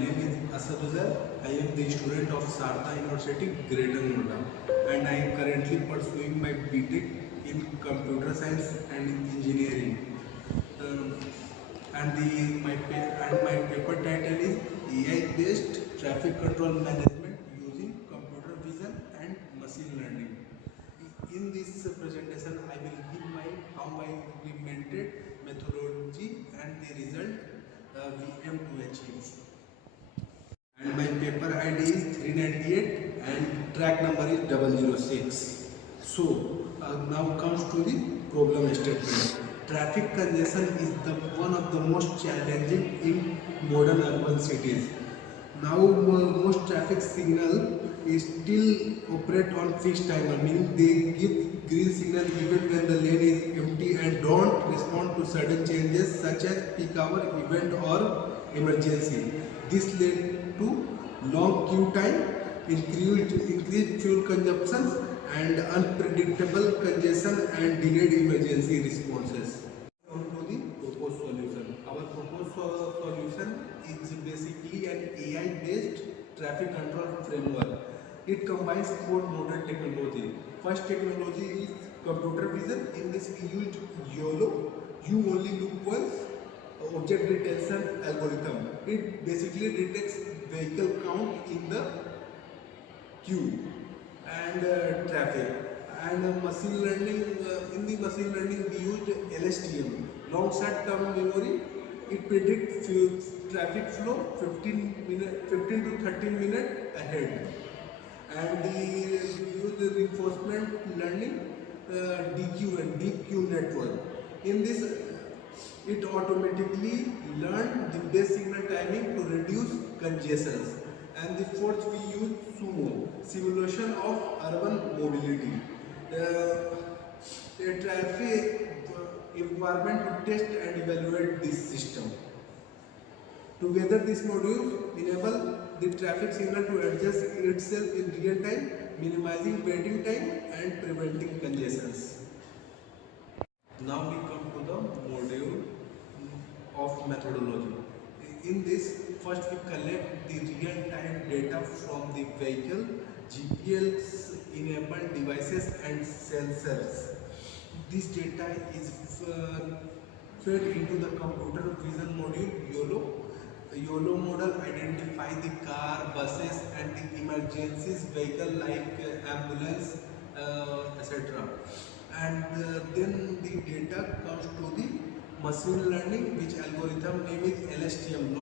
name is Asaduzar. I am the student of Sartha University, Greater Noida, and I am currently pursuing my BTech in Computer Science and Engineering. Um, and my paper title is AI-based traffic control management using computer vision and machine learning. In this presentation, I will give my how I implemented methodology and the result we aim to achieve. And my paper ID is 398 and track number is 006. So now comes to the problem statement. Traffic congestion is one of the most challenging in modern urban cities. Now most traffic signal is still operate on fixed timer, meaning they give green signal even when the lane is empty and don't respond to sudden changes such as peak hour event or emergency. This led to long queue time, increased fuel consumption and unpredictable congestion and delayed emergency responses. Come to the proposed solution. Our proposed solution is basically an AI-based traffic control framework. It combines four modern technology. First technology is computer vision. In this we used YOLO, you only look once, object detection algorithm. It basically detects vehicle count in the queue and traffic. And machine learning, in the machine learning we used LSTM, long short-term memory. It predicts traffic flow 15 to 13 minutes ahead. And we use the reinforcement learning, DQ and deep Q network. In this, it automatically learn the best signal timing to reduce congestions. And the fourth, we use SUMO, simulation of urban mobility. A traffic environment to test and evaluate this system. Together, these modules enable the traffic signal to adjust itself in real time, minimizing waiting time and preventing congestions. Now we come to the module of methodology. In this, first we collect the real-time data from the vehicle, GPS-enabled devices and sensors. This data is fed into the computer vision module YOLO. The YOLO model identify the car, buses and the emergencies vehicle like ambulance, etc. And then the data comes to the machine learning, which algorithm name is LSTM,